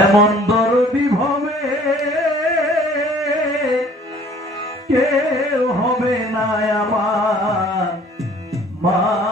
এমন বড় বিভবে কেউ হবে না আমার মা।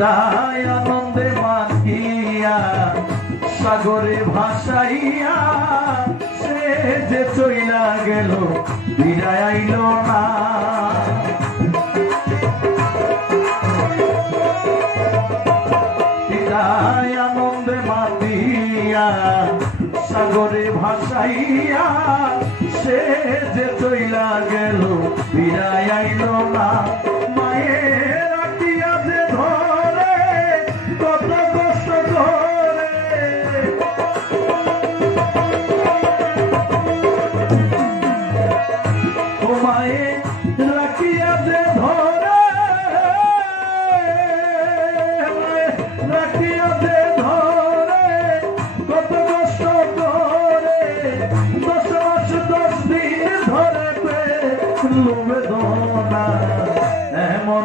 তাই আনন্দে মাতিয়া সাগরে ভাসাইয়া সে যে চইলা গেল, বিদায় আইল না। তাই আনন্দে মাতিয়া সাগরে ভাসাইয়া সে যে চইলা গেল, বিদায় আইল না।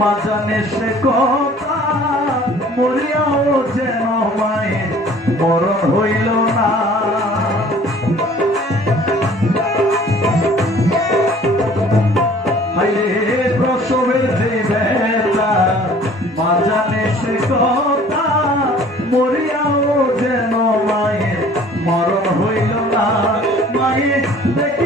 মাজানে সে কথা, মরিয়াও যেন মায়ের মরণ হইল না। প্রসবের যে বেলা মাজানে সে কথা, মরিয়াও যেন মায়ের মরণ হইল না। মায়ের দেখি